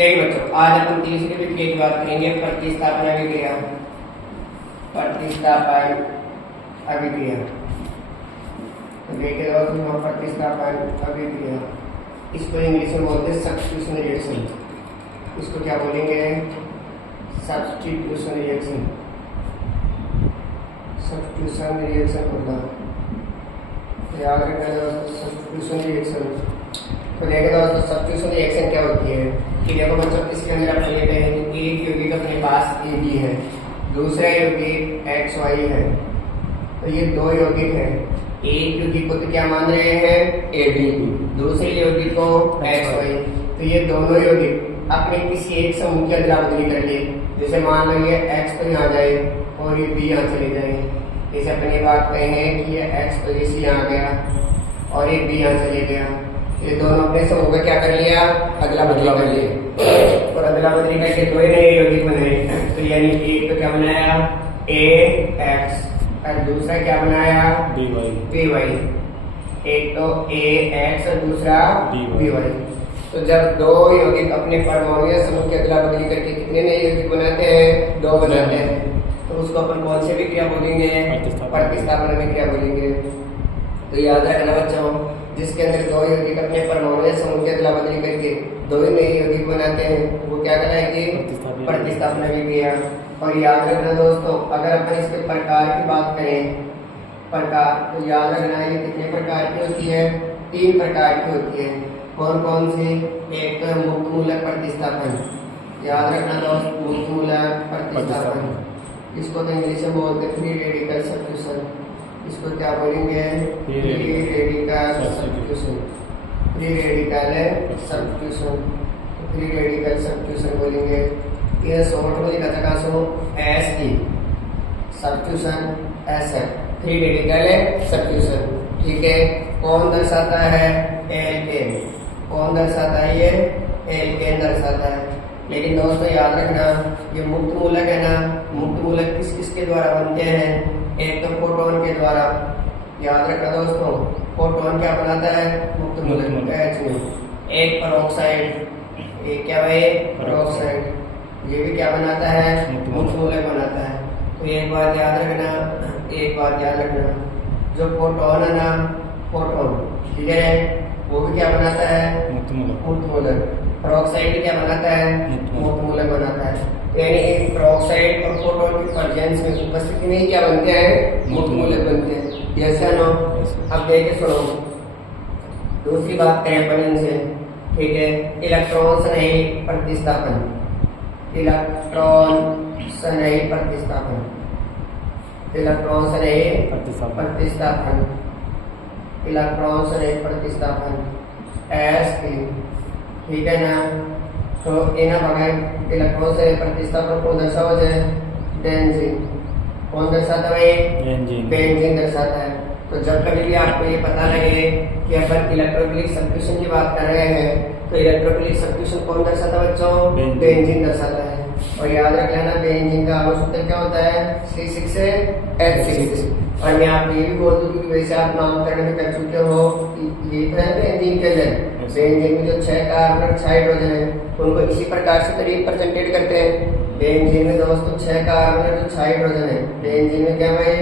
देखिए बच्चों, आज अपन तीसरी विक्रिया की बात करेंगे, प्रतिस्थापन अभिक्रिया। प्रतिस्थापन अभिक्रिया तो देखिए दोस्तों, प्रतिस्थापन अभिक्रिया इसको इंग्लिश में बोलते हैं सब्स्टिट्यूशन रिएक्शन। इसको क्या बोलेंगे? Substitution reaction. सब्स्टिट्यूशन रिएक्शन होता है, याद रखना दोस्तों, सब्स्टिट्यूशन रिएक्शन। तो देखो दोस्तों, सब्स्टिट्यूशन रिएक्शन क्या होती है कि देखो बच्चों, इसके अंदर अपन लेते हैं कि एक यौगिक अपने पास ए बी है, दूसरा यौगिक एक्स वाई है। तो ये दो यौगिक है, एक यौगिक को तो क्या मान रहे हैं? ए बी, दूसरे यौगिक को एक्स वाई। तो ये दोनों यौगिक अपने किसी एक समूह की अदला बदली कर ले। जैसे मान लो ये एक्स तो यहाँ जाए और ये बी यहाँ चले जाए। जैसे अपने बात कहें कि ये एक्स तो जैसे यहाँ गया और ये बी यहाँ चले गया, ये दोनों अपने समूह का क्या कर लिया? अदला बदली कर लिया। और अदला बदली करके दो ही नए यौगिक बनाए। तो यानी एक तो क्या बनाया? ए एक्स, और दूसरा क्या बनाया? B Y. एक तो ए एक्स और दूसरा बी वाई। तो जब दो यौगिक अपने परमाणु समूह की अदला बदली करके कितने नए यौगिक बनाते हैं? दो बनाते हैं। तो उसको अपन कौन से विक्रिया बोलेंगे? प्रतिस्थापन विक्रिया बोलेंगे। तो याद रखना बच्चों, जिसके अंदर दो यौगिक अपने परमाणु समूह की अदला बदली करके दो ही नए यौगिक बनाते हैं, वो क्या कहलाएगी? प्रतिस्थापन विक्रिया। और याद रखना दोस्तों, अगर अपन इसके प्रकार की बात करें, प्रकार, तो याद रखना ये कितने प्रकार की होती है? 3 प्रकार की होती है। कौन कौन सी? एक तो मुक्त मूलक प्रतिस्थापन। याद रखना दोस्त, मुक्त मूलक प्रतिस्थापन। इसको तो इंग्लिश में बोलते हैं फ्री रेडिकल सब्स्टिट्यूशन। इसको क्या बोलेंगे? Free radical substitution. Free radical substitution, free radical substitution बोलेंगे। ये शॉर्ट में लिखा था सो एस ई सब्स्टिट्यूशन, एस है फ्री रेडिकल सब्स्टिट्यूशन। ठीक है, कौन दर्शाता है? एल्केन। कौन दर्शाता है? ये एल्केन दर्शाता है। लेकिन दोस्तों याद रखना, ये मुक्त मूलक है ना, मुक्त मूलक किस किसके द्वारा बनते हैं? एक तो प्रोटॉन के द्वारा। याद रखना दोस्तों, प्रोटॉन क्या बनाता है? मुक्त मूलक H। एक पेरोक्साइड, एक क्या है? पेरोक्साइड, ये भी क्या बनाता है? मुक्त मूलक बनाता है। तो एक बात याद रखना, एक बात याद रखना, जो प्रोटॉन है ना, प्रोटॉन, ठीक है, वो भी क्या बनाता है? मुक्त मूलक। पेरोक्साइड क्या बनाता है? मुक्त मूलक बनाता है। यानी पेरोक्साइड और प्रोटॉन की प्रेजेंस में, उपस्थिति में क्या बनते हैं? मुक्त मूलक बनते हैं। जैसा नो, अब देखिए सुनो, दूसरी बात करें अपन इनसे, ठीक है, इलेक्ट्रॉन सन्निहित प्रतिस्थापन। इलेक्ट्रॉन सन्निहित प्रतिस्थापन, इलेक्ट्रॉन सन्निहित प्रतिस्थापन, इलेक्ट्रॉन सन्निहित प्रतिस्थापन एस ई, ठीक है ना। तो एना बगैर इलेक्ट्रॉन से प्रतिस्थापन को दर्शावा जाए बेंजीन। कौन दर्शाता है? बेंजीन दर्शाता है। तो जब कभी भी आपको ये पता लगे कि अपन इलेक्ट्रोफिलिक सब्स्टिट्यूशन की बात कर रहे हैं, तो इलेक्ट्रोफिलिक सब्स्टिट्यूशन कौन दर्शाता है बच्चों? बेंजीन दर्शाता है। और याद रख लेना, बेंजीन का अणु सूत्र क्या होता है? C6H6। और मैं आपको ये भी बोल दूं कि वैसे आप नामकरण में कर चुके हो, ये तो है बेंजीन के अंदर, बेंजीन में जो 6 कार्बन और 6 हाइड्रोजन है, उनको इसी प्रकार से रिप्रेजेंटेड करते हैं। बेंजीन में दोस्तों 6 कार्बन और 6 हाइड्रोजन है। बेंजीन में क्या भाई?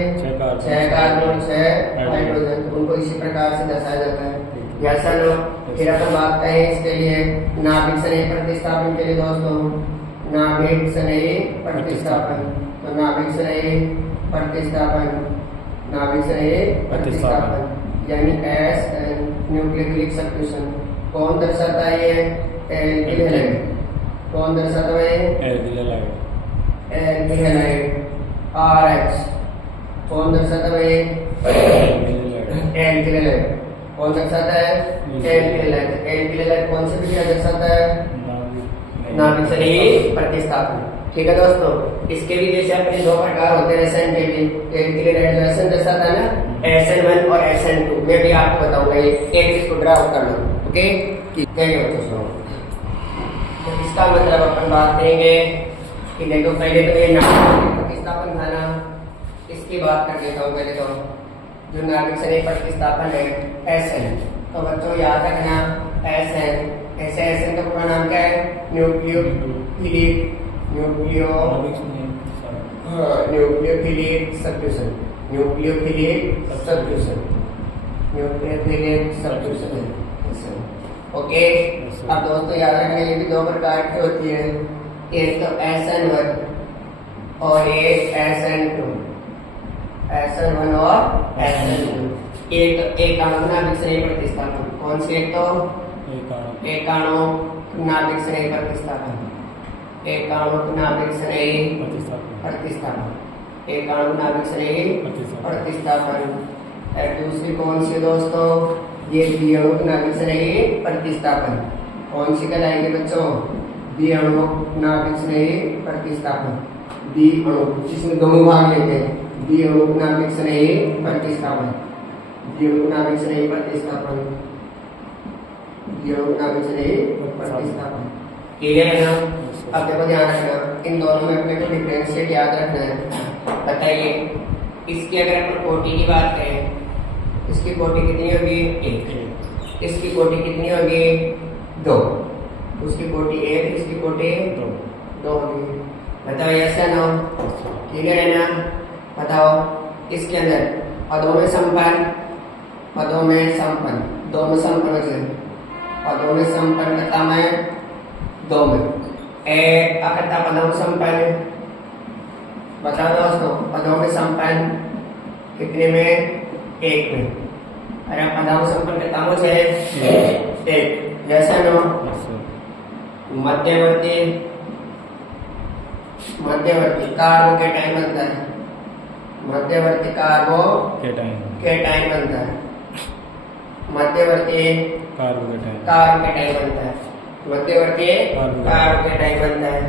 6 कार्बन और 6 हाइड्रोजन, उनको इसी प्रकार से दर्शाया जाता है। जैसा लो, फिर अपन बात करें इसके लिए नाभिक सन्निहित प्रतिस्थापन के लिए दोस्तों, नाभिक सन्निहित प्रतिस्थापन। तो नाभिक सन्निहित प्रतिस्थापन, नाभिक सन्निहित प्रतिस्थापन यानी एस एन, न्यूक्लियोफिलिक सब्स्टिट्यूशन। कौन दर्शाता है? ये एल्किल हैलाइड। कौन दर्शाता है? Alkyl halide. R H. कौन दर्शाता है? Alkyl halide. कौन दर्शाता है? Alkyl halide. एल्किल हैलाइड कौन से विक्रिया दर्शाता है? नाभिक सन्निहित प्रतिस्थापन। ठीक है दोस्तों, इसके भी जैसे अपने 2 प्रकार होते हैं एसएन के भी। एल्किल हैलाइड एसएन दर्शाता है ना, SN1 और SN2। मैं भी आपको बताऊंगा, ये एक इसको ड्रा कर लो। ओके, ठीक है बच्चों। तो इसका मतलब अपन बात करेंगे कि देखो, पहले तो ये नाभिक प्रतिस्थापन था ना, इसकी बात कर देता हूँ पहले। तो जो नाभिक सन्निहित प्रतिस्थापन है SN, तो बच्चों याद रखना SN ऐसे एसएन का पूरा नाम क्या है? Nucleophilic nucleophilic substitution okay. अब दोस्तों याद रखना ये भी दो प्रकार की होती है, एक तो SN1 और एक SN2। SN1 और SN2 एक अणु नाभिक श्रेणी प्रतिस्थापन। कौन सी? एक तो एक अणु नाभिक श्रेणी प्रतिस्थापन, एक अणु नाभिक श्रेणी प्रतिस्थापन, एक अणु नाभिक श्रेणी प्रतिस्थापन। और दूसरी कौन सी दोस्तों? ये द्विअणु नाभिक श्रेणी प्रतिस्थापन। कौन सी कहलाएगी बच्चों? द्विअणु नाभिक श्रेणी प्रतिस्थापन। द्विअणु जिसमें दोनों भाग लेते हैं, द्विअणु नाभिक श्रेणी प्रतिस्थापन, द्विअणु नाभिक श्रेणी प्रतिस्थापन, द्विअणु नाभिक श्रेणी प्रतिस्थापन। क्लियर है ना? अब देखो ध्यान रखना, इन दोनों में अपने को डिफरेंशिएट याद रखना है। बताइए, इसकी अगर अपन कोटि की बात करें, इसकी कोटि कितनी होगी? 1। इसकी कोटि कितनी होगी? 2। उसकी कोटि 1, इसकी कोटि 2 होगी। बताओ यस या नो? क्लियर है ना? बताओ इसके अंदर पदों में संपन्न, पदों में संपन्न, दो में संपन्न हो, पदों में संपन्न करता मैं 2 में, एक अकर्ता पदों में संपन्न। बताओ दोस्तों, पदों में संपन्न कितने में? 1 में। अरे पदों में संपन्न करता मुझे 1। जैसा नो? मध्यवर्ती कार्बोकेटाइन बनता है, मध्यवर्ती कार्बोकेटाइन बनता है, मध्यवर्ती कार्बोकेटाइन बनता है, मध्यवर्ती कार्बोकेटाइन बनता है।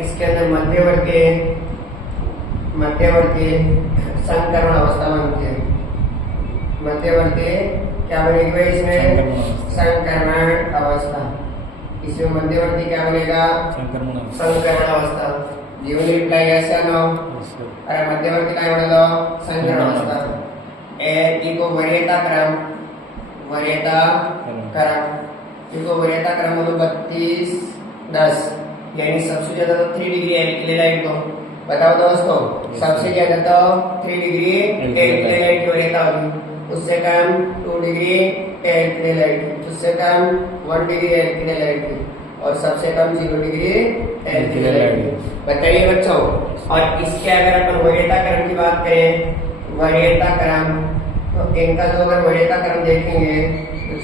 इसके अंदर मध्यवर्ती संकरण अवस्था बनती है। मध्यवर्ती क्या बनेगी भाई इसमें? संकरण अवस्था। इसमें मध्यवर्ती क्या बनेगा? संकरण अवस्था। जीवन रिप्लाई ऐसा नो? अरे मध्यवर्ती काय बनेगा? संकरण अवस्था। इको वरीयता क्रम इको वरीयता क्रम मतलब 32-10, यानी सबसे ज्यादा तो 3 डिग्री एल्किलाइट को। बताओ दोस्तों, सबसे ज्यादा तो 3 डिग्री एल्किलाइट की वरीयता होगी, उससे कम 2 डिग्री एल्किलाइट, उससे कम 1 डिग्री एल्किलाइट और सबसे कम 0 डिग्री एल्किलाइट। बताइए बच्चों, और इसके अगर अपन वरीयता क्रम की बात करें, वरीयता क्रम, तो इनका जो अगर वरीयता क्रम देखेंगे तो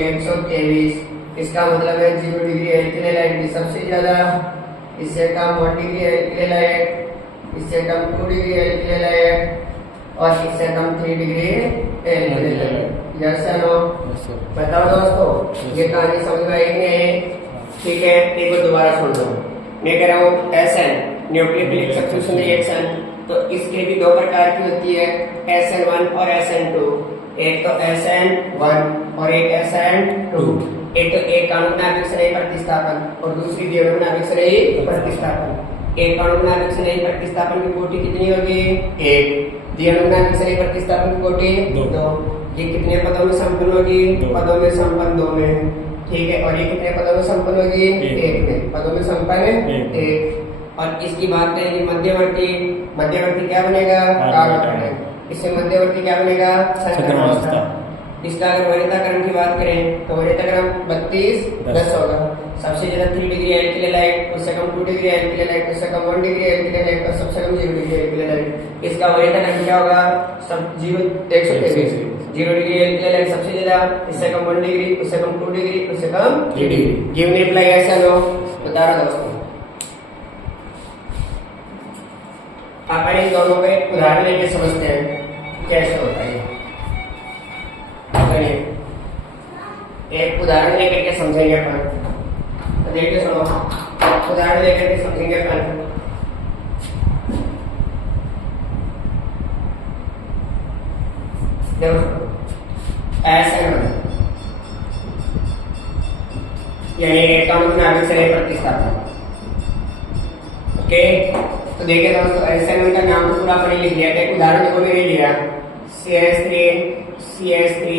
123, इसका मतलब है 0 डिग्री एल्किलाइट की सबसे ज्यादा, इससे कम 1 डिग्री एल्किलाइट, इससे कम 2 डिग्री एल्किलाइट और इससे कम 3 डिग्री एल्किलाइट। जैसा नो? बताओ दोस्तों, ये कहानी समझ में आई नहीं? ठीक है, एक बार दोबारा सुन लो। मैं कह रहा हूँ SN न्यूक्लियोफिलिक सब्स्टिट्यूशन रिएक्शन, तो इसके भी 2 प्रकार की होती है, SN1 और SN2। एक तो SN1 और एक SN2। एक तो एक अणु नाभिक श्रेणी प्रतिस्थापन और दूसरी द्विअणु नाभिक श्रेणी प्रतिस्थापन। एक अणु नाभिक श्रेणी प्रतिस्थापन की कोटि कितनी होगी? 1। द्विअणु नाभिक श्रेणी प्रतिस्थापन की कोटि 2। ये कितने पदों में संपन्न होगी? पदों में संपन्न 2 में। ठीक है, और ये कितने पदों में संपन्न होगी? 1 में। पदों में संपन्न 1। और इसकी बात करेंगे मध्यवर्ती क्या बनेगा? कार्बोकेटाइन। इससे मध्यवर्ती क्या बनेगा? संकरण अवस्था। इसका अगर वरीयता क्रम की बात करें तो वरीयता क्रम 32-10 होगा। सबसे ज्यादा 3 डिग्री एल्किलाइट, उससे कम 2 डिग्री एल्किलाइट, उससे कम 1 डिग्री एल्किलाइट और सबसे कम 0 डिग्री एल्किलाइट। इसका वरीयता क्रम क्या होगा? सब 123, 0 डिग्री एल्किलाइट सबसे ज्यादा, इससे कम 1 डिग्री, उससे कम 2 डिग्री, उससे कम 3 डिग्री। गिवन रिप्लाई ऐसा लो? बता रहा दोस्तों, अपन इन दोनों पे उदाहरण लेके समझते हैं कैसे होता है। एक उदाहरण लेकर के समझेंगे अपन, तो देखिए सुनो, उदाहरण लेकर के समझेंगे अपन। देखो SN1 यानी एक अणु नाभिक श्रेणी प्रतिस्थापन। ओके, तो देखिए दोस्तों, SN1 का नाम तो पूरा अपन लिख लिया था। एक उदाहरण देखो मैंने लिया CH3 CH3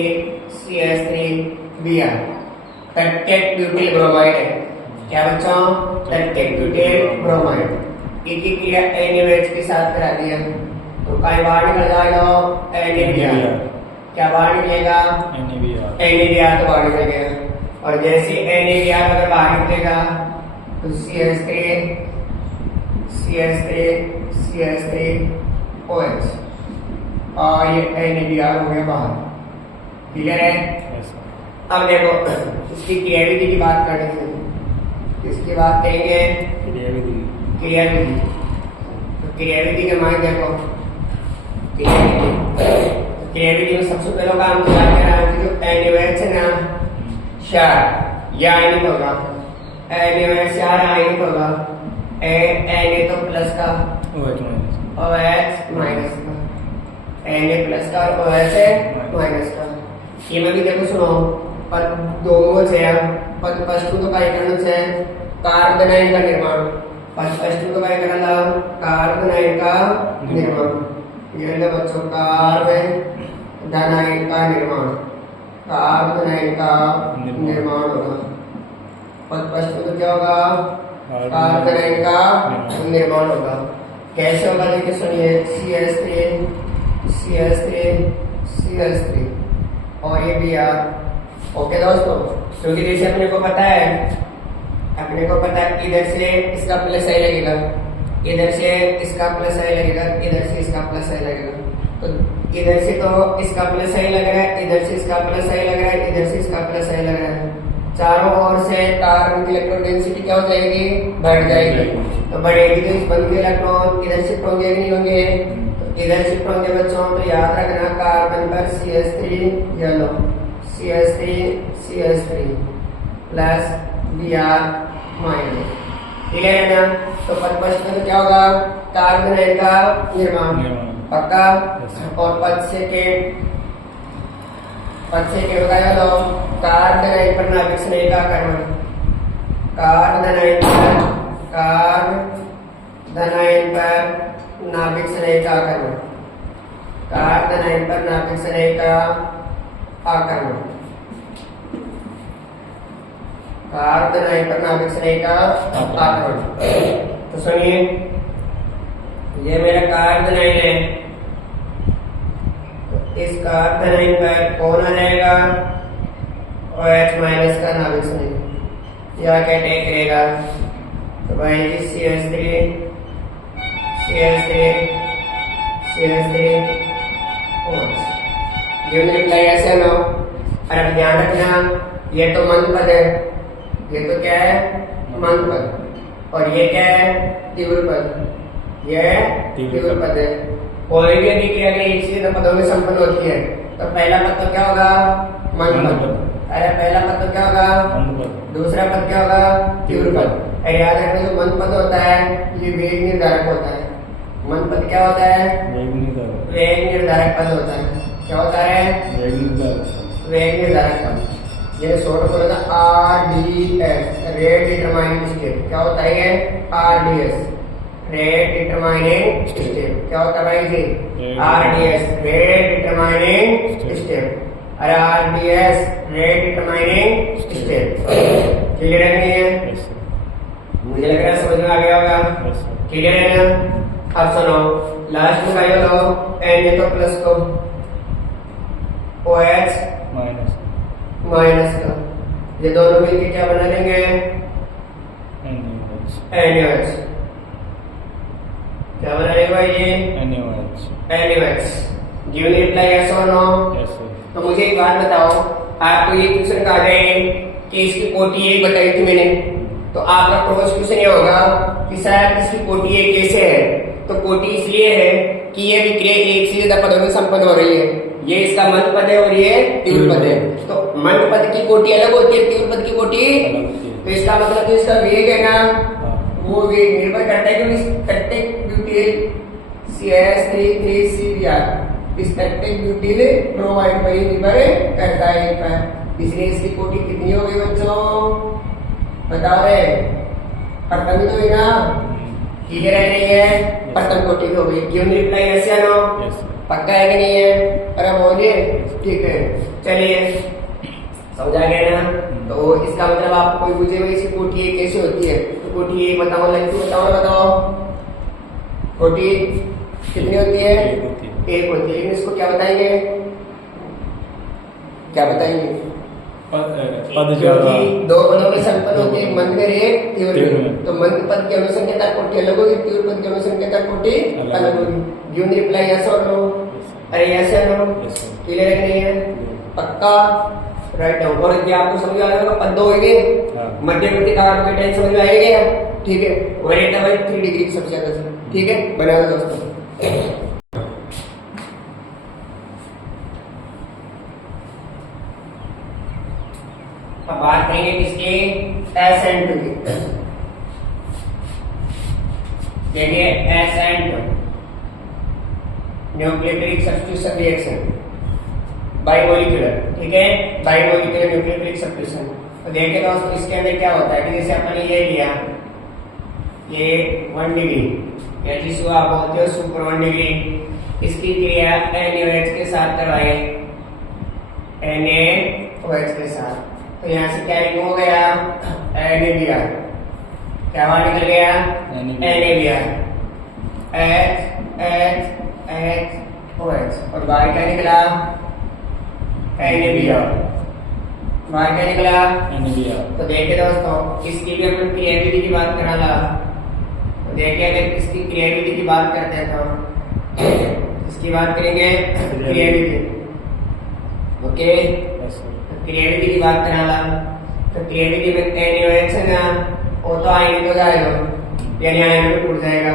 CH3 Br। टट्टेट butyl bromide है। क्या बच्चों? टट्टेट ब्यूटिल ब्रोमाइड। एक ही क्रिया NaOH के साथ करा दिया तो काय बाहर निकल जाएगा NaBr। क्या बाहर निकलेगा? NaBr तो बाहर निकलेगा। और जैसे NaBr अगर बाहर निकलेगा तो CH3OH और ये NaBr हो गया बाहर। क्लियर है? अब देखो इसकी क्रियाविधि की बात करेंगे। किसकी बात करेंगे? क्रियाविधि। तो क्रियाविधि के मायने देखो, क्रियाविधि में सबसे पहले काम क्या करना है? जो NaOH है ना क्षार या आयनिक होगा, NaOH क्षार आयनिक होगा, Na तो प्लस का OH माइनस का, Na प्लस का और OH माइनस का। ये में भी देखो सुनो, पर दोनों से पर वस्तु तो काय करना से कार्बन आयन का निर्माण, पर वस्तु तो काय करना कार्बन आयन का निर्माण। ये है बच्चों कार्बन आयन का निर्माण, कार्बन आयन का निर्माण होगा। पर वस्तु तो क्या होगा? कार्बन आयन का निर्माण होगा। कैसे होगा देखिए सुनिए, CH3 और ये Br। ओके दोस्तों, क्योंकि जैसे अपने को पता है इधर से इसका प्लस आई लगेगा, इधर से इसका प्लस आई लगेगा, इधर से इसका प्लस आई लगेगा। तो इधर से तो इसका प्लस आई लग रहा है, इधर से इसका प्लस आई लग रहा है, इधर से इसका प्लस आई लग रहा है। चारों ओर से कार्बन की इलेक्ट्रॉन डेंसिटी क्या हो जाएगी? बढ़ जाएगी। तो बढ़ेगी तो इस बंद के इलेक्ट्रॉन इधर शिफ्ट होंगे नहीं होंगे? तो इधर शिफ्ट होंगे बच्चों। तो याद रखना कार्बन पर CH3 yellow, CH3 plus Br minus. Clear है ना? तो पद प्रश्न में क्या होगा? कार्बन आयन का निर्माण पक्का। और पद से के बताया लो कार्बन आयन पर नाभिक स्नेह का आक्रमण, कार्बन आयन पर नाभिक स्नेह का आक्रमण, कार्बन आयन पर नाभिक स्नेह का आक्रमण, कार्बन आयन पर नाभिक स्नेह का आक्रमण। तो सुनिए, ये मेरा कार्बन आयन है, इस कार्बन आयन पर कौन आ जाएगा? OH माइनस का नाभिक स्नेह। या क्या टेक रहेगा? तो भाई CH3 OH गिवन रिप्लाई ऐसे ना। और अब ध्यान रखना, ये तो मंद पद है, ये तो क्या है? मंद पद। और ये क्या है? तीव्र पद। ये तीव्र पद है। कोई भी क्रिया एक से पदों में संपन्न होती है तो पहला पद तो क्या होगा? मंद पद। अरे पहला पद तो क्या होगा? दूसरा पद क्या होगा? तीव्र पद। अरे याद रखना, जो मंद पद होता है ये वेग निर्धारक होता है। मंद पद क्या होता है? वेग निर्धारक पद होता है। क्या होता है? वेग निर्धारक पद। ये शॉर्ट फॉर्म होता है RDS, रेट डिटरमाइनिंग स्टेट। क्या होता है ये? RDS, rate determining state. क्या होता है भाई जी? RDS, rate determining state. अरे RDS, rate determining state. Clear है नहीं है? मुझे लग रहा है समझ में आ गया होगा। क्लियर है ना? अब सुनो, लास्ट में क्या लो? Na तो प्लस को, OH माइनस का, ये दोनों मिलके क्या बना लेंगे? NaOH। क्या बना लेंगे भाई ये? NaOH। गिवन रिप्लाई यस और नो? तो मुझे एक बात बताओ, आपको ये क्वेश्चन कहा जाए कि इसकी कोटि 1 बताई थी मैंने, तो आपका क्रॉस क्वेश्चन ये होगा कि शायद इसकी कोटि 1 कैसे है? तो कोटि इसलिए है कि ये विक्रिया एक से ज्यादा पदों में संपन्न हो रही है। ये इसका मंद पद है और ये तीव्र पद है। तो मंद पद की कोटि अलग होती है, तीव्र पद की कोटि। तो इसका मतलब जो इसका वेग है ना, वो वेग निर्भर करता है कि इस टट्टिक ब्यूटिल CH3CBr, इस टट्टिक ब्यूटिल ब्रोमाइड पर निर्भर करता है। इसलिए इसकी कोटि कितनी हो गई बच्चों? बताओ रे, प्रथम तो है ना? क्लियर है नहीं है? प्रथम कोटि हो गई। गिवन रिप्लाई यस या नो? पक्का है कि नहीं है? अरे बोलिए। ठीक है, चलिए समझा गया ना? तो इसका मतलब आपको कोई पूछे भाई इसकी कोटि ए कैसे होती है, तो कोटि ए बताओ, लड़की बताओ कोटि कितनी होती है, एक होती है। लेकिन इसको क्या बताएंगे, क्या बताएंगे, क्योंकि दो पदों में संपद होती है, मंद में एक, तीव्र में। तो मंद पद की अनुसंख्यता कोटि अलग होगी, तीव्र पद की अनुसंख्यता कोटि अलग होगी। गिवन रिप्लाई यस और नो, अरे यस या नो, क्लियर है कि नहीं है, पक्का राइट डाउन। और यदि आपको समझ आ जाएगा पद दो होंगे, मध्यवर्ती कारकों के टाइम समझ में आएगा, ठीक है। और एटा बाई 3 डिग्री सबसे ज्यादा से, ठीक है, बना दो दोस्तों। अब बात करेंगे किसके, SN2 की। देखिए SN2 न्यूक्लियोफिलिक सब्स्टिट्यूशन रिएक्शन बाइमोलिकुलर, ठीक है, बाइमोलिकुलर न्यूक्लियोफिलिक सब्स्टिट्यूशन। तो देखिए दोस्तों इसके अंदर क्या होता है कि जैसे अपन ये लिया, ये 1 डिग्री या जिसको आप बोलते हो सुपर 1 डिग्री, इसकी क्रिया NaOH के साथ करवाए, NaOH के साथ। तो यहाँ से क्या रिमूव हो गया, NaBr, क्या बाहर निकल गया, NaBr, OH, और बाहर क्या निकला, NaBr, बाहर क्या निकला, NaBr। तो देखिए दोस्तों इसकी भी अपन क्रियाविधि की बात करा ला, तो देखिए अगर इसकी क्रियाविधि की बात करते हैं तो इसकी बात करेंगे क्रियाविधि, ओके, क्रियाविधि की बात करा ला। तो क्रियाविधि में NaOH है ना, वो तो आयन हो जाएगा, यानी आयन में टूट जाएगा।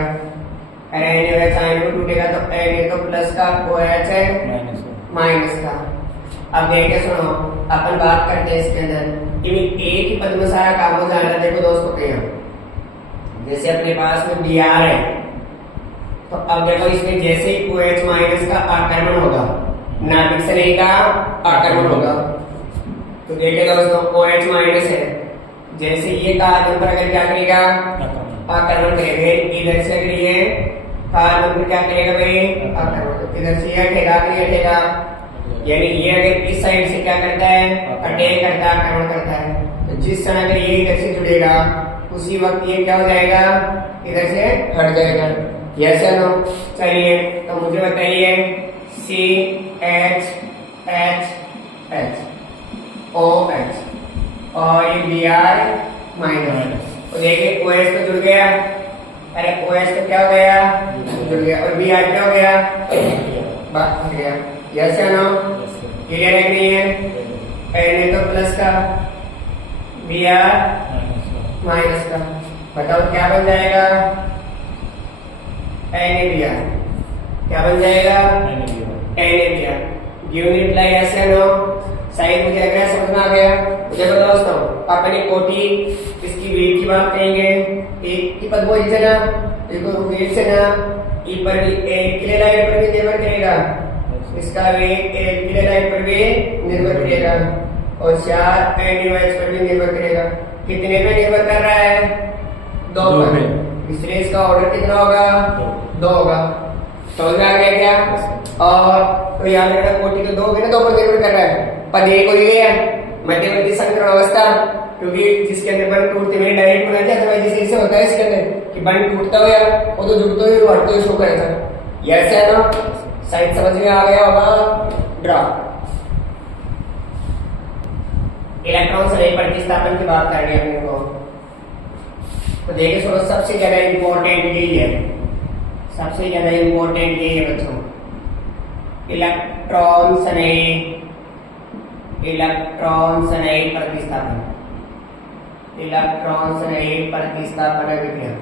अरे NaOH आयन में टूटेगा तो Na तो प्लस का, OH है माइनस का। अब देखिए सुनो, अपन बात करते हैं इसके अंदर कि एक ही पद में सारा काम हो जाएगा। देखो दोस्तों कहीं जैसे अपने पास में Br है, तो अब देखो इसमें जैसे ही OH माइनस का आक्रमण होगा, नाभिक से नहीं का आक्रमण होगा, तो देखिए दोस्तों OH माइनस है, जैसे ये कार्बन पर अगर क्या करेगा, आक्रमण करेगा, इधर से अगर ये कार्बन पर क्या करेगा भाई, आक्रमण, इधर से ये हटेगा कि नहीं हटेगा, यानी ये अगर इस साइड से क्या करता है, अटैक करता है, आक्रमण करता है। तो जिस समय अगर ये इधर से जुड़ेगा उसी वक्त ये क्या हो जाएगा, इधर से हट जाएगा, यस या नो। चलिए तो मुझे बताइए CHHOH और ये Br माइनस, तो देखिए OH तो जुड़ गया, अरे OH तो क्या हो गया, जुड़ गया, और Br क्या हो गया, बात हो गया, यस या नो, क्लियर है नहीं है। Na तो प्लस का, Br माइनस का, बताओ क्या बन जाएगा, NaBr, क्या बन जाएगा, NaBr। गिवन रिप्लाई यस या नो, शायद मुझे लग रहा है समझ में आ गया। देखो दोस्तों अपनी कोटि इसकी वेट की बात करेंगे, एक की पद वो है ना, देखो वेट से ना ई पर भी, एक किलोलाइट पर भी निर्भर करेगा, इसका वेट 1 किलोलाइट पर भी निर्भर करेगा, और 4 NaOH पर भी निर्भर करेगा। कितने पे निर्भर कर रहा है, 2 पे, इसलिए इसका ऑर्डर कितना होगा, 2 होगा। समझ में आ गया क्या। और तो याद रखना कोटि तो 2 होगी ना, 2 पर निर्भर कर रहा है। पद एक हो गया मध्यवर्ती संकरण अवस्था, क्योंकि जिसके अंदर बंद टूटते हुए डायरेक्ट बना जाता है, जैसे ऐसे होता है इसके अंदर कि बंद टूटता हुआ वो तो जुड़ते हुए हटते हुए शो करेगा, यस है ना, साइड समझ में आ गया होगा। ड्रा इलेक्ट्रॉन से प्रतिस्थापन की बात कर रहे हैं अपने को, तो देखिए सुनो सबसे ज्यादा इंपॉर्टेंट यही है, सबसे ज्यादा इंपॉर्टेंट यही है बच्चों, इलेक्ट्रॉन संरहित प्रतिस्थापन, इलेक्ट्रॉन संरहित प्रतिस्थापन अभिक्रिया,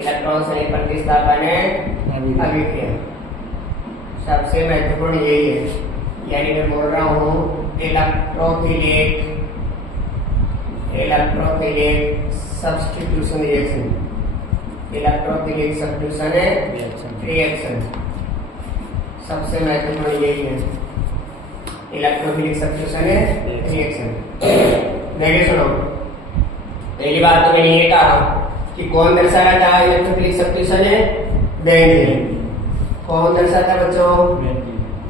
इलेक्ट्रॉन संरहित प्रतिस्थापन अभिक्रिया सबसे महत्वपूर्ण यही है। यानी मैं बोल रहा हूँ electrophilic substitution reaction, electrophilic substitution reaction सबसे महत्वपूर्ण यही है, इलेक्ट्रोफिलिक सब्स्टिट्यूशन रिएक्शन। देखिए सुनो, पहली बात तो मैंने ये कहा कि कौन दर्शा रहा था इलेक्ट्रोफिलिक सब्स्टिट्यूशन, बेंजीन। कौन दर्शाता है बच्चों,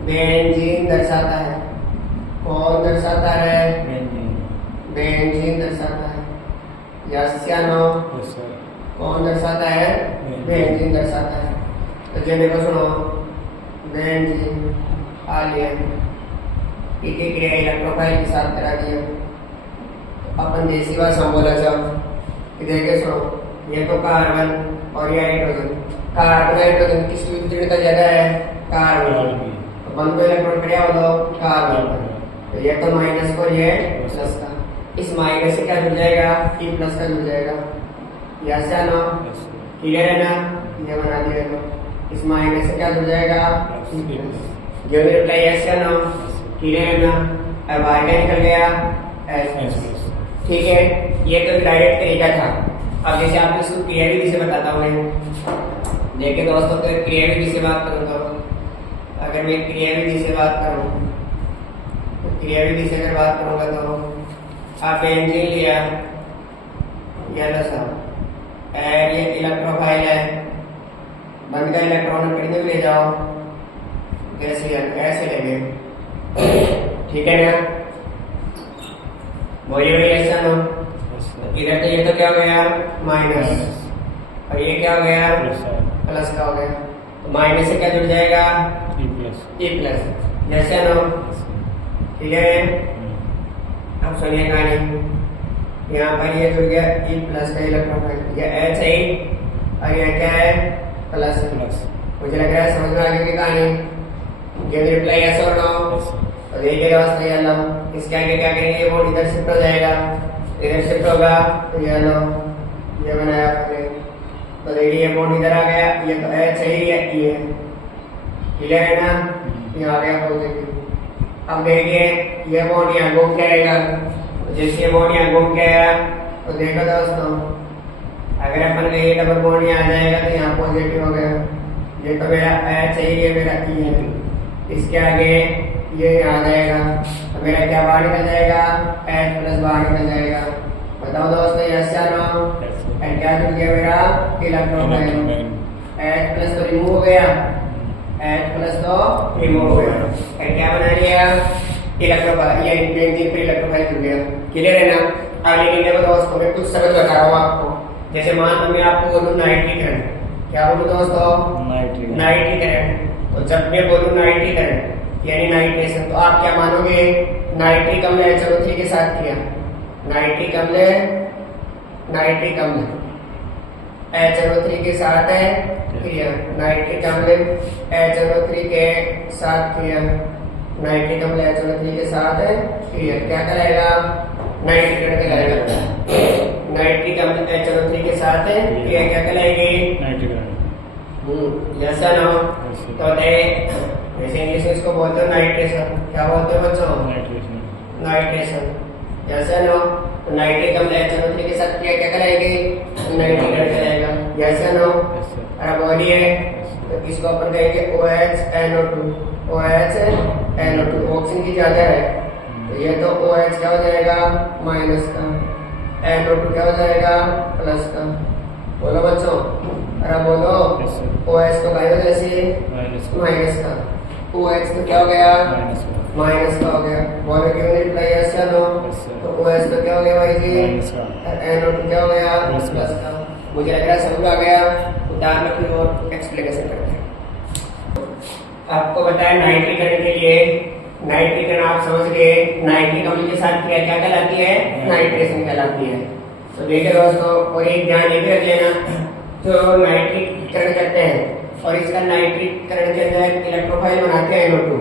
बेंजीन दर्शाता है। कौन दर्शाता है, बेंजीन दर्शाता है। यास्यानो कौन दर्शाता है? बेंजीन दर्शाता है। तो जो देखो सुनो, बेंजीन आ लिया, ठीक है, क्रिया इलेक्ट्रोफाइल के साथ करा दिया। तो अपन देसी भाषा में बोला जाओ, देखे सुनो, ये तो कार्बन और ये हाइड्रोजन। कार्बन हाइड्रोजन किसकी वितरणता ज्यादा है? कार्बन। तो बंद को इलेक्ट्रॉन क्या बोलो? कार्बन। तो ये तो माइनस को, ये प्लस का, इस माइनस से क्या जुड़ जाएगा? ई प्लस का जुड़ जाएगा। यहाँ से आना क्लियर है ना? ये बना दिया तो इस माइनस से क्या जुड़ जाएगा? जो भी रिप्लाई ऐसे आना क्लियर है ना? अब y का निकल गया एस। ठीक है, ये तो डायरेक्ट तरीका था। अब जैसे आपको इसको क्रिया विधि से बताता हूँ मैं। देखिए दोस्तों, तो क्रिया विधि से बात करूँ तो अगर मैं क्रिया विधि से बात करूँ तो क्रिया विधि से अगर बात करूँगा तो आप बेंजीन लिया, ये सा ये इलेक्ट्रोफाइल है, बंद का इलेक्ट्रॉन कहीं भी ले जाओ, जैसे ऐसे लेंगे, ठीक है ना? वही वही ऐसा नो, इधर तो ये तो क्या हो गया? माइनस, और ये क्या हो गया? प्लस का हो गया। तो माइनस से क्या जुड़ जाएगा? E plus. जैसे नो, ठीक है? अब सुनिए कहानी, यहाँ पर ये जुड़ गया ई प्लस का इलेक्ट्रोफाइल, ये एच है और ये क्या है? प्लस। मुझे लग रहा है समझ में आ गई कहानी। ये रिप्लाई यस और नो, तो देखिए दोस्तों, ये लो, इसके आगे क्या करेंगे? वो इधर शिफ्ट हो जाएगा, इधर शिफ्ट होगा, तो ये लो, ये बनाया आपने। तो देखिए ये बॉन्ड इधर आ गया, ये तो एच है, ये क्लियर है ना? यहाँ आ गया पॉजिटिव। अब देखिए ये बॉन्ड यहाँ घूम के आएगा, जैसे ये बॉन्ड यहाँ घूम के आया तो देखो दोस्तों, अगर अपन का ये डबल बॉन्ड यहाँ आ जाएगा तो यहाँ पॉजिटिव हो गया। ये तो मेरा एच है, ये मेरा ई है, इसके आगे ये आ जाएगा, तो मेरा क्या बाहर निकल जाएगा? एच प्लस बाहर निकल जाएगा। बताओ दोस्तों, यस या नो? एंड क्या जुड़ गया मेरा? इलेक्ट्रोफाइल। एच प्लस तो रिमूव हो गया, एच प्लस तो रिमूव हो गया, एंड क्या बना लिया? इलेक्ट्रोफाइल, ये बेंजीन पे इलेक्ट्रोफाइल जुड़ गया। क्लियर है ना? अब लेकिन देखो दोस्तों, मैं कुछ समझ बता रहा हूँ आपको। जैसे मान लो मैं आपको बोलूँ नाइट्रीकरण, क्या बोलूँ दोस्तों? नाइट्रीकरण। तो जब मैं बोलूँ नाइट्रीकरण यानी नाइट्रेशन, तो आप क्या मानोगे? नाइट्रिक अम्ल HNO3 के साथ किया, नाइट्रिक अम्ल HNO3 के साथ है किया, नाइट्रिक अम्ल HNO3 के साथ किया, नाइट्रिक अम्ल HNO3 के साथ है किया, क्या कराएगा? नाइट्रीकरण कहलाएगा। नाइट्रिक अम्ल HNO3 के साथ है किया, क्या कहलाएगी? नाइट्रीकरण। जैसा ना तो जैसे इंग्लिश में इसको बोलते हो नाइट्रेशन, क्या बोलते हो बच्चों? नाइट्रेशन। जैसे नो, तो नाइट्रिक अम्ल HNO3 के साथ क्या क्या कराएंगे? नाइट्रीकरण कराएगा। जैसे नो, अरे बोलिए, तो इसको अपन कहेंगे OHNO2, OHNO2, ऑक्सीजन की ज्यादा है, तो ये तो OH क्या हो जाएगा? माइनस का, NO2 क्या हो जाएगा? प्लस का। बोलो बच्चों, अरे बोलो, OH तो क्या वजह से? माइनस का, OH तो क्या हो गया? माइनस का हो गया। बोलो क्यों रिप्लाई यस या नो? तो OH तो क्या हो गया भाई जी? NO2 क्या हो गया? प्लस का। मुझे लग रहा है समझ आ गया। उदाहरण फिर और एक्सप्लेनेशन करते हैं। आपको बताया नाइट्रीकरण के लिए, नाइट्रीकरण आप समझ गए, नाइट्रिक अम्ल के साथ क्रिया क्या कहलाती है? नाइट्रेशन कहलाती है। तो देखिए दोस्तों, और एक ध्यान ये भी रख लेना, जो नाइट्रीकरण करते हैं और इसका नाइट्रीकरण के अंदर इलेक्ट्रोफाइल बनाते हैं NO2,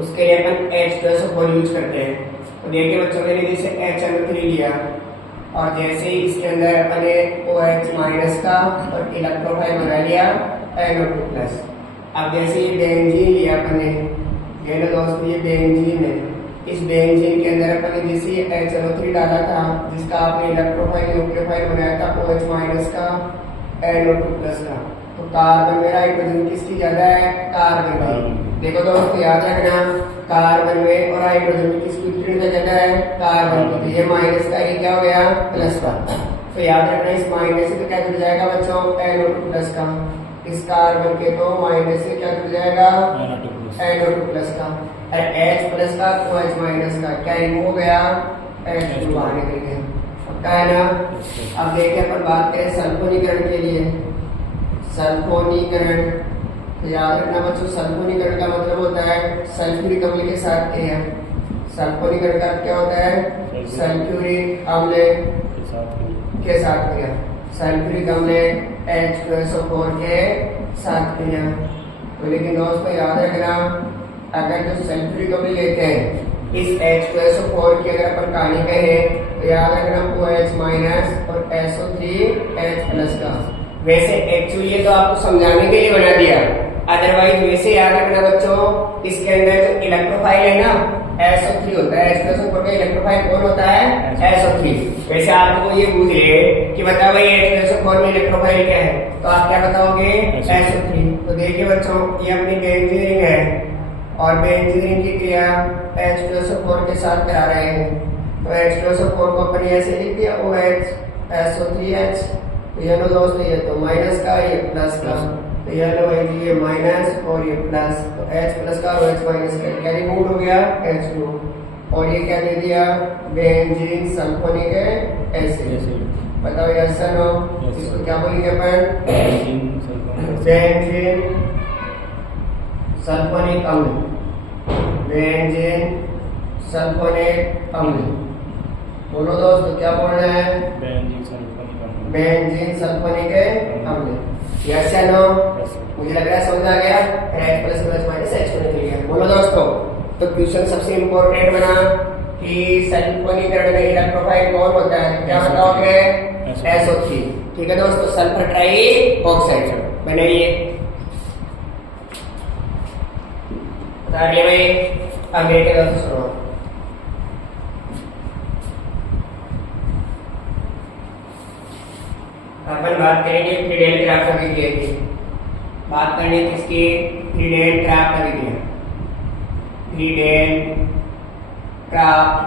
उसके लिए अपन H2SO4 यूज करते हैं। तो देखिए बच्चों, मैंने जैसे HNO3 लिया और जैसे ही इसके अंदर अपने OH माइनस का और इलेक्ट्रोफाइल बना लिया NO2 प्लस। अब जैसे ये बेंजीन लिया अपने, ये ना दोस्तों ये बेंजीन है, इस बेंजीन के अंदर अपने जैसे HNO3 डाला था, जिसका आपने इलेक्ट्रोफाइल न्यूक्लियोफाइल बनाया था OH माइनस का NO2 प्लस का, तो कार्बन में हाइड्रोजन किसकी ज्यादा है? कार्बन की। देखो दोस्तों याद रखना, कार्बन में और हाइड्रोजन में किसकी वितरणता ज्यादा है? कार्बन की। तो ये माइनस का, ये क्या हो गया? प्लस का। तो याद रखना, इस माइनस से तो क्या जुड़ जाएगा बच्चों? NO2 प्लस का। इस कार्बन के तो माइनस से क्या जुड़ जाएगा? NO2 प्लस का। और H प्लस का OH माइनस का क्या रिमूव हो गया? H2 बाहर निकल गया। पक्का है ना? अब देखिए अपन बात करें सल्फोनीकरण के लिए। सल्फोनीकरण, तो याद रखना बच्चों, सल्फोनीकरण का मतलब होता है सल्फ्यूरिक अम्ल के साथ क्रिया। सल्फोनीकरण का क्या होता है? सल्फ्यूरिक अम्ल के साथ क्रिया। सल्फ्यूरिक अम्ल H2SO4 के साथ क्रिया। तो लेकिन दोस्तों याद रखना, अगर जो सल्फ्यूरिक अम्ल लेते हैं इस H2SO4 की अगर अपन कहानी कहें तो याद रखना OH माइनस और SO3H+ का। वैसे एक्चुअली तो आपको समझाने के लिए बना दिया, अदरवाइज वैसे याद रखना बच्चों, इसके अंदर जो इलेक्ट्रोफाइल है ना SO3 होता है। H2SO4 का इलेक्ट्रोफाइल कौन होता है? SO3। वैसे आपको ये पूछ ले कि बताओ भाई H2SO4 में इलेक्ट्रोफाइल क्या है, तो आप क्या बताओगे? SO3। तो देखिए बच्चों, ये अपनी बेंजीन है और बेंजीन की क्रिया H2SO4 के साथ करा रहे हैं। तो H2SO4 को अपन ऐसे लिख दिया OH SO3H। तो ये लो दोस्तों, ये तो माइनस का, ये प्लस का, तो ये लो भाई ये माइनस और ये प्लस, तो H+ का और H- का क्या रिमूव हो गया? H2। और ये क्या दे दिया? Benzene sulphonic acid. बताओ यस या नो? इसको क्या बोलेंगे अपन? बेंजीन सल्फोनिक अम्ल। बेंजीन सल्फोनिक अम्ल। बोलो दोस्तों, क्या बोल रहे हैं? बेंजीन सल्फोनिक अम्ल। यस या नो? मुझे लग रहा है समझ आ गया। H++ H2 निकल गया। बोलो दोस्तों, तो क्वेश्चन सबसे इंपॉर्टेंट बना कि सल्फोनीकरण में इलेक्ट्रोफाइल कौन होता है? क्या बताओगे? SO3। ठीक है दोस्तों, सल्फर ट्राई ऑक्साइड बनाइए। बता रहे भाई, अब मेरे के दोस्तों सुनो। अपन बात करेंगे फ्रीडेल क्राफ्ट अभिक्रिया की। बात करनी किसकी? फ्रीडेल क्राफ्ट अभिक्रिया। फ्रीडेल क्राफ्ट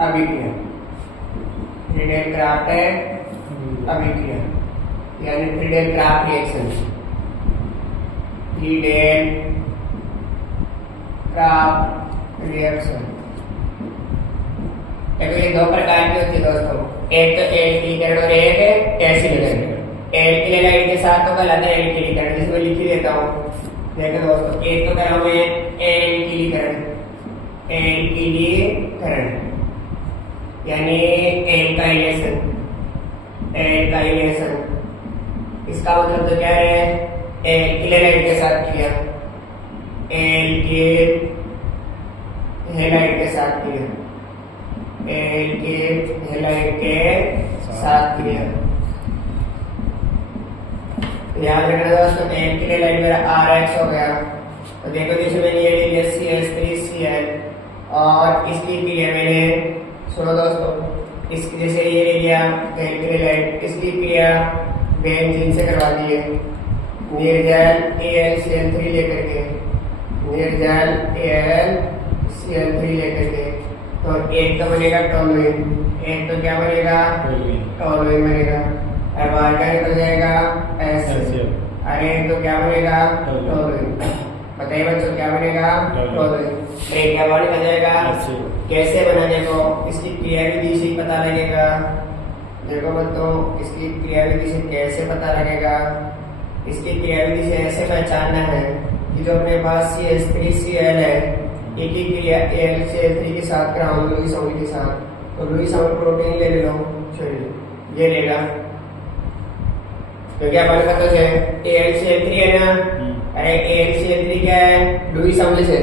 अभिक्रिया। फ्रीडेल क्राफ्ट अभिक्रिया यानी Friedel craft reaction. Friedel craft reaction ये दो प्रकार की होती है दोस्तों, एक तो एल्किलीकरण और एक एसिडीकरण। एल्किलाइड के साथ तो कहलाता है एल्किलीकरण, जिसमें लिख ही देता हूँ। देखो दोस्तों, एक तो करा मैं एल्किलीकरण। एल्किलीकरण यानी एल्काइलेशन। एल्काइलेशन इसका मतलब तो क्या है? एल्किलाइड के साथ किया। एल्किल हेलाइड के साथ किया। एल्किल के साथ क्रिया। याद रखना दोस्तों, एल्किल हेलाइड मेरा RX हो गया। तो देखो जैसे मैंने ये ले लिया CH3Cl और इसकी क्रिया मैंने, सुनो दोस्तों, इसकी जैसे ये ले लिया एल्किल हेलाइड, इसकी क्रिया बेंजीन से करवा दी है। निर्जल AlCl3 लेकर के, निर्जल AlCl3 लेकर के, तो एक तो बनेगा टोलुइन, एक तो क्या बनेगा? टोलुइन बनेगा। अब ऑर्गेनिक हो जाएगा एसिड। अरे तो क्या बनेगा? टोलुइन। बताइए बच्चों, क्या बनेगा? टोलुइन। ब्रेक क्या बॉन्ड हो जाएगा? कैसे बना? देखो इसकी क्रियाविधि से पता लगेगा। देखो बच्चों, इसकी क्रियाविधि से कैसे पता लगेगा? इसकी क्रियाविधि से ऐसे पहचानना है कि जो अपने पास CH3Cl है, एक ही क्रिया AlCl3 के साथ कराऊंगा लुईस अम्ल के साथ, तो लुईस अम्ल प्रोटीन ले लो। चलिए ये लेगा, तो क्या बन सकता है? AlCl3 है ना? अरे AlCl3 क्या है? लुईस अम्ल से,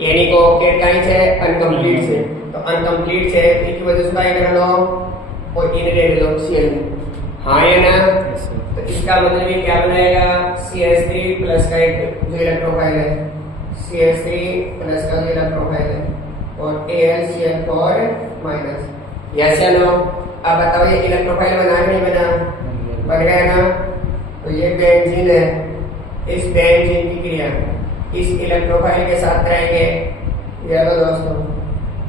यानी को कहीं से अनकंप्लीट से, तो अनकंप्लीट से की वजह से क्या कर लो और इन ले लो Cl। हाँ है ना? तो इसका मतलब ये क्या बनाएगा? CH3+ का एक जो इलेक्ट्रोफाइल है, CH3+ का जो इलेक्ट्रोफाइल है, और AlCl4-। यस या नो? अब बताओ ये इलेक्ट्रोफाइल बना कि नहीं बना? बन गया ना? तो ये बेंजीन है, इस बेंजीन की क्रिया इस इलेक्ट्रोफाइल के साथ रहेंगे। ये लो दोस्तों,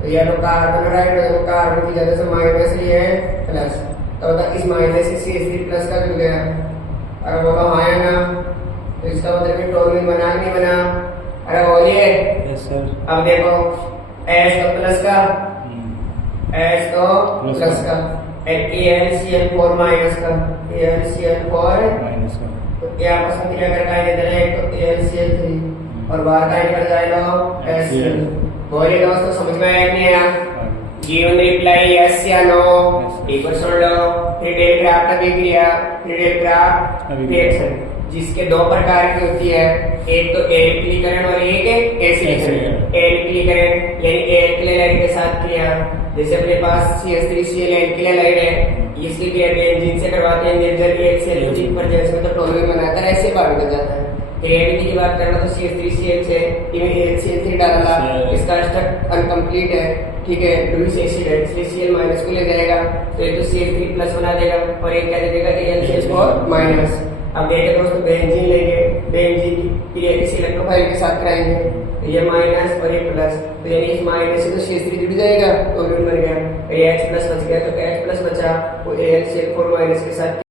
तो ये लो कार्बन राइट, कार्बन की जगह से माइनस लिए प्लस, तो इस माइनस से CH3+ का जुड़ गया। अरे बोलो हाँ या ना? तो इसका मतलब टोलुइन बना कि नहीं बना? अरे बोलिए। Yes sir. अब देखो H का प्लस का एच तो प्लस का, AlCl4 माइनस का, AlCl4 माइनस का, तो ये आपस में क्रिया करके आएंगे इधर एक तो AlCl3 और बाहर का निकल जाएगा HCl। बोलिए दोस्तों समझ में आया कि नहीं आया? गिवन रिप्लाई यस या नो, एक बार सुन लो। फिर डेल क्राफ्ट अभिक्रिया, फिर डेल क्राफ्ट रिएक्शन, जिसके दो प्रकार की होती है, एक तो एल्किलीकरण और एक एसिडीकरण। एल्किलीकरण यानी एल्किलाइड के साथ क्रिया, जैसे अपने पास CH3Cl एल्किलाइड है, इसकी क्रिया बेंजीन से करवाते हैं निर्जल HCl पर जैसे तो टोलुइन बनाकर ऐसे बाहर निकल जाता है। फिर एडिटी की बात करना तो CH3Cl से इन्हें HCl3 डालना, इसका स्ट्रक्चर अनकंप्लीट है, ठीक है, लुईस एसिड है, इसलिए Cl माइनस को ले जाएगा तो एक तो Cl3 प्लस बना देगा और एक क्या दे देगा AlCl4 माइनस। अब देखें दोस्तों बेंजीन लेंगे, बेंजीन की क्रिया किसी इलेक्ट्रोफाइल के साथ कराएंगे, तो ये माइनस और ये प्लस, तो यानी इस माइनस से तो CH3 जुड़ जाएगा, टोलुइन बन गया, ये H प्लस बच गया, तो H प्लस बचा वो AlCl4 माइनस के साथ